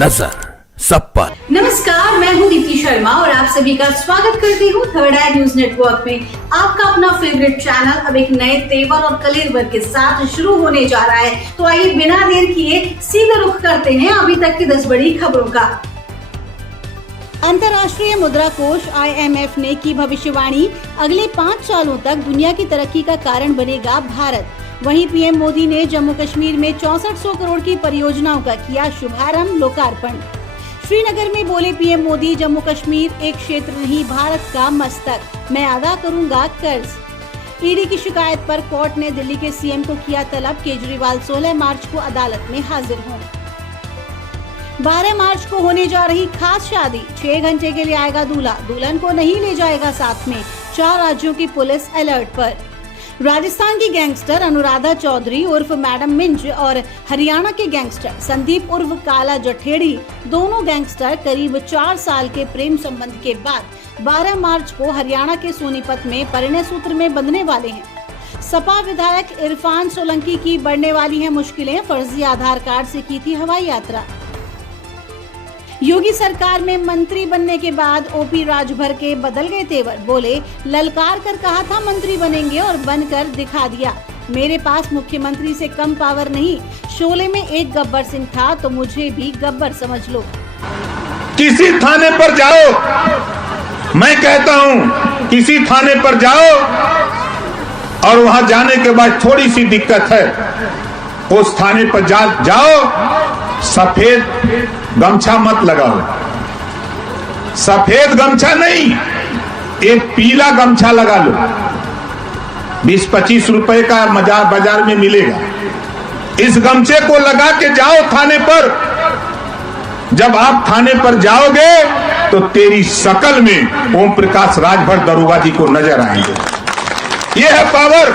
नजर सब पर। नमस्कार, मैं हूं दीप्ति शर्मा और आप सभी का स्वागत करती हूं थर्ड आई न्यूज नेटवर्क में। आपका अपना फेवरेट चैनल अब एक नए तेवर और कलेवर के साथ शुरू होने जा रहा है। तो आइए बिना देर किए सीधे रुख करते हैं अभी तक की 10 बड़ी खबरों का। अंतर्राष्ट्रीय मुद्रा कोष IMF ने की भविष्यवाणी, अगले 5 सालों तक दुनिया की तरक्की का कारण बनेगा भारत। वहीं पीएम मोदी ने जम्मू कश्मीर में 6400 करोड़ की परियोजनाओं का किया शुभारंभ लोकार्पण। श्रीनगर में बोले पीएम मोदी, जम्मू कश्मीर एक क्षेत्र नहीं भारत का मस्तक, मैं अदा करूंगा कर्ज। ईडी की शिकायत पर कोर्ट ने दिल्ली के सीएम को किया तलब, केजरीवाल 16 मार्च को अदालत में हाजिर हों। 12 मार्च को होने जा रही खास शादी, 6 घंटे के लिए आएगा दूल्हा, दुल्हन को नहीं ले जाएगा साथ में। 4 राज्यों की पुलिस अलर्ट पर। राजस्थान की गैंगस्टर अनुराधा चौधरी उर्फ मैडम मिंज और हरियाणा के गैंगस्टर संदीप उर्फ काला जठेड़ी, दोनों गैंगस्टर करीब 4 साल के प्रेम संबंध के बाद 12 मार्च को हरियाणा के सोनीपत में परिणय सूत्र में बंधने वाले हैं। सपा विधायक इरफान सोलंकी की बढ़ने वाली है मुश्किलें, फर्जी आधार कार्ड से की थी हवाई यात्रा। योगी सरकार में मंत्री बनने के बाद ओपी राजभर के बदल गए तेवर, बोले ललकार कर कहा था मंत्री बनेंगे और बनकर दिखा दिया। मेरे पास मुख्यमंत्री से कम पावर नहीं, शोले में एक गब्बर सिंह था तो मुझे भी गब्बर समझ लो। किसी थाने पर जाओ, मैं कहता हूं किसी थाने पर जाओ और वहां जाने के बाद थोड़ी सी दिक्कत है, उस थाने पर जाओ, सफेद गमछा मत लगाओ, सफेद गमछा नहीं, एक पीला गमछा लगा लो, 20-25 रुपए का बाजार में मिलेगा। इस गमछे को लगा के जाओ थाने पर। जब आप थाने पर जाओगे तो तेरी शकल में ओम प्रकाश राजभर दरोगा जी को नजर आएंगे। ये है पावर।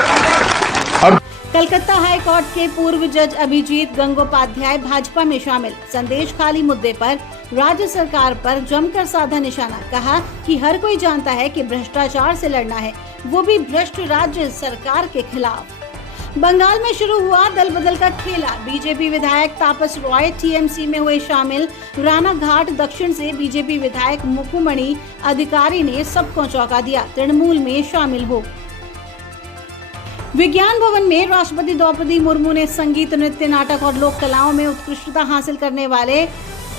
और कलकत्ता हाई कोर्ट के पूर्व जज अभिजीत गंगोपाध्याय भाजपा में शामिल, संदेश खाली मुद्दे पर राज्य सरकार पर जमकर साधा निशाना, कहा कि हर कोई जानता है कि भ्रष्टाचार से लड़ना है, वो भी भ्रष्ट राज्य सरकार के खिलाफ। बंगाल में शुरू हुआ दल बदल का खेला, बीजेपी विधायक तापस रॉय टीएमसी में हुए शामिल। राणा घाट दक्षिण से बीजेपी विधायक मुकुमणि अधिकारी ने सबको चौंका दिया, तृणमूल में शामिल हो। विज्ञान भवन में राष्ट्रपति द्रौपदी मुर्मू ने संगीत, नृत्य, नाटक और लोक कलाओं में उत्कृष्टता हासिल करने वाले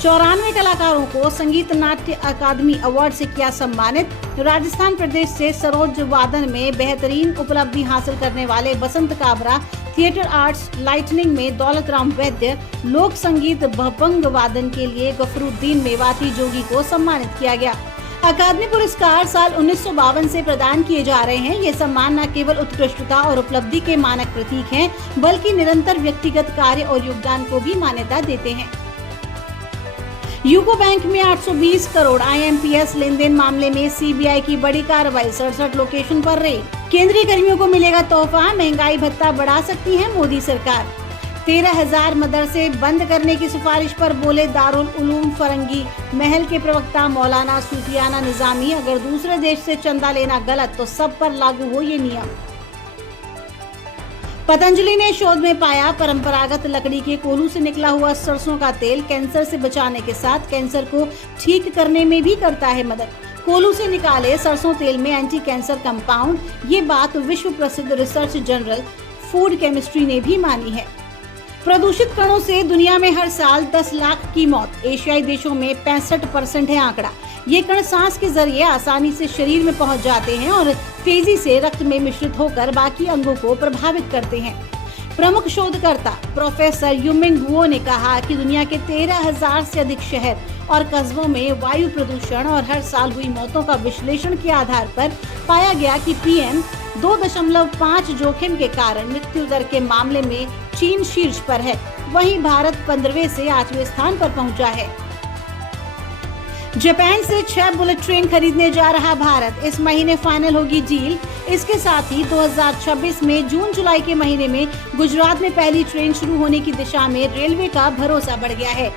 94 कलाकारों को संगीत नाट्य अकादमी अवार्ड से किया सम्मानित। राजस्थान प्रदेश से सरोज वादन में बेहतरीन उपलब्धि हासिल करने वाले बसंत काबरा, थिएटर आर्ट्स लाइटनिंग में दौलत राम वैद्य, लोक संगीत भपंग वादन के लिए गफरुद्दीन मेवाती जोगी को सम्मानित किया गया। अकादमी पुरस्कार साल 1952 से प्रदान किए जा रहे हैं। ये सम्मान न केवल उत्कृष्टता और उपलब्धि के मानक प्रतीक हैं, बल्कि निरंतर व्यक्तिगत कार्य और योगदान को भी मान्यता देते हैं। यूको बैंक में 820 करोड़ IMPS लेन देन मामले में CBI की बड़ी कार्रवाई, 67 लोकेशन पर रेड। केंद्रीय कर्मियों को मिलेगा तोहफा, महंगाई भत्ता बढ़ा सकती है मोदी सरकार। 13,000 मदरसे बंद करने की सिफारिश पर बोले दारुल उलूम फरंगी महल के प्रवक्ता मौलाना सूफियाना निजामी, अगर दूसरे देश से चंदा लेना गलत तो सब पर लागू हो ये नियम। पतंजलि ने शोध में पाया, परंपरागत लकड़ी के कोल्हू से निकला हुआ सरसों का तेल कैंसर से बचाने के साथ कैंसर को ठीक करने में भी करता है मदद। कोल्हू से निकाले सरसों तेल में एंटी कैंसर कंपाउंड, ये बात विश्व प्रसिद्ध रिसर्च जर्नल फूड केमिस्ट्री ने भी मानी है। प्रदूषित कणों से दुनिया में हर साल 10 लाख की मौत, एशियाई देशों में 65% है आंकड़ा। ये कण सांस के जरिए आसानी से शरीर में पहुंच जाते हैं और तेजी से रक्त में मिश्रित होकर बाकी अंगों को प्रभावित करते हैं। प्रमुख शोधकर्ता प्रोफेसर यूमिंग हुओ ने कहा कि दुनिया के 13,000 से अधिक शहर और कस्बों में वायु प्रदूषण और हर साल हुई मौतों का विश्लेषण के आधार पर पाया गया कि PM 2.5 जोखिम के कारण मृत्यु दर के मामले में चीन शीर्ष पर है, वहीं भारत 15वें से 8वें स्थान पर पहुंचा है। जापान से 6 बुलेट ट्रेन खरीदने जा रहा भारत, इस महीने फाइनल होगी डील। इसके साथ ही 2026 में जून जुलाई के महीने में गुजरात में पहली ट्रेन शुरू होने की दिशा में रेलवे का भरोसा बढ़ गया है।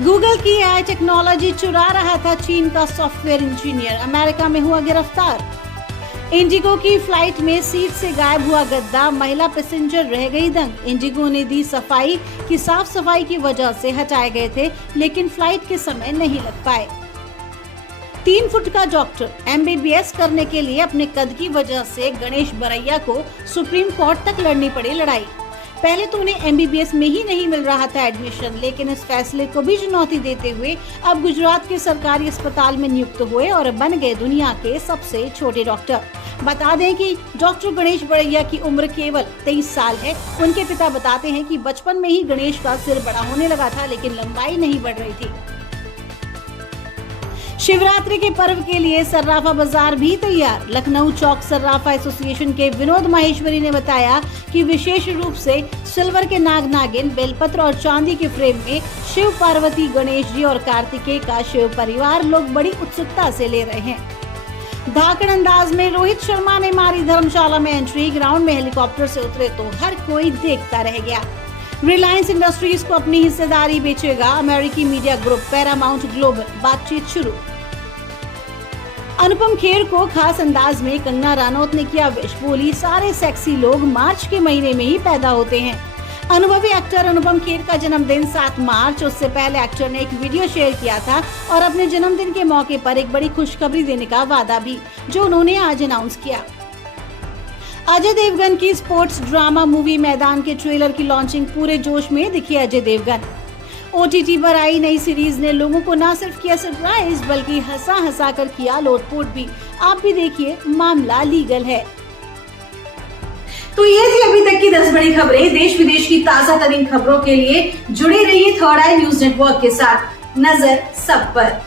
गूगल की AI टेक्नोलॉजी चुरा रहा था चीन का सॉफ्टवेयर इंजीनियर, अमेरिका में हुआ गिरफ्तार। इंडिगो की फ्लाइट में सीट से गायब हुआ गद्दा, महिला पैसेंजर रह गई दंग। इंडिगो ने दी सफाई कि साफ सफाई की वजह से हटाए गए थे, लेकिन फ्लाइट के समय नहीं लग पाए। 3 फुट का डॉक्टर MBBS करने के लिए अपने कद की वजह से गणेश बरैया को सुप्रीम कोर्ट तक लड़नी पड़ी लड़ाई। पहले तो उन्हें MBBS में ही नहीं मिल रहा था एडमिशन, लेकिन इस फैसले को भी चुनौती देते हुए अब गुजरात के सरकारी अस्पताल में नियुक्त हुए और बन गए दुनिया के सबसे छोटे डॉक्टर। बता दें कि डॉक्टर गणेश बरैया की उम्र केवल 23 साल है। उनके पिता बताते हैं कि बचपन में ही गणेश का सिर बड़ा होने लगा था, लेकिन लंबाई नहीं बढ़ रही थी। शिवरात्रि के पर्व के लिए सर्राफा बाजार भी तैयार। लखनऊ चौक सर्राफा एसोसिएशन के विनोद माहेश्वरी ने बताया कि विशेष रूप से सिल्वर के नाग नागिन, बेलपत्र और चांदी के फ्रेम में शिव पार्वती, गणेश जी और कार्तिकेय का शिव परिवार लोग बड़ी उत्सुकता से ले रहे हैं। धाकड़ अंदाज में रोहित शर्मा ने मारी धर्मशाला में एंट्री। ग्राउंड में हेलीकॉप्टर से उतरे तो हर कोई देखता रह गया। रिलायंस इंडस्ट्रीज को अपनी हिस्सेदारी बेचेगा अमेरिकी मीडिया ग्रुप पैरामाउंट ग्लोबल, बातचीत शुरू। अनुपम खेर को खास अंदाज में कंगना रनौत ने किया विश। बोली, सारे सेक्सी लोग मार्च के महीने में ही पैदा होते हैं। अनुभवी एक्टर अनुपम खेर का जन्मदिन 7 मार्च। उससे पहले एक्टर ने एक वीडियो शेयर किया था और अपने जन्मदिन के मौके पर एक बड़ी खुशखबरी देने का वादा भी, जो उन्होंने आज अनाउंस किया। अजय देवगन की स्पोर्ट्स ड्रामा मूवी मैदान के ट्रेलर की लॉन्चिंग पूरे जोश में दिखी अजय देवगन। OTT पर आई नई सीरीज ने लोगों को न सिर्फ किया सरप्राइज, बल्कि हंसा हंसा कर किया लोटपोट भी। आप भी देखिए, मामला लीगल है। तो ये थी अभी तक की 10 बड़ी खबरें। देश विदेश की ताजा तरीन खबरों के लिए जुड़े रहिए थर्ड आई न्यूज नेटवर्क के साथ। नजर सब पर।